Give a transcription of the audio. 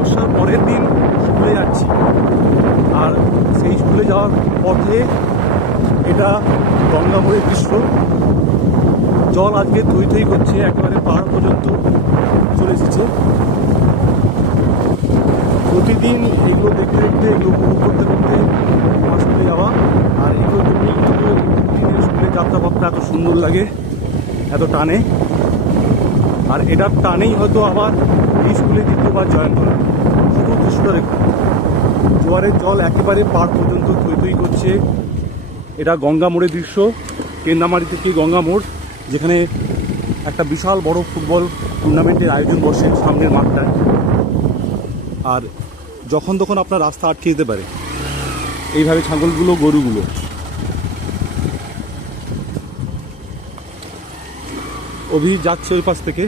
অমাবস্যার পরের দিন স্কুলে যাচ্ছি, আর সেই স্কুলে যাওয়ার পথে এটা গঙ্গাময়ের দৃশ্য। জল আজকে থই থই করছে, একেবারে পাহাড় পর্যন্ত চলে এসেছে। প্রতিদিন এগুলো দেখতে দেখতে, এগুলো উপভোগ করতে করতে আমার স্কুলে যাওয়া, আর এগুলোর জন্যই কিন্তু দিনের স্কুলের যাত্রাপথটা এত সুন্দর লাগে, এত টানে। আর এটার টানেই হয়তো আবার এই স্কুলে দ্বিতীয়বার জয়েন করা। শুধু দৃশ্যটা দেখুন, জোয়ারের জল একেবারে পাড় পর্যন্ত থই থই করছে। এটা গঙ্গা মোড়ের দৃশ্য, কেন্দামারি থেকে গঙ্গা মোড়, যেখানে একটা বিশাল বড় ফুটবল টুর্নামেন্টের আয়োজন বসে সামনের মাঠটায়। আর যখন তখন আপনার রাস্তা আটকে যেতে পারে এইভাবে ছাগলগুলো, গরুগুলো। অভি যাচ্ছে ওই পাশ থেকে।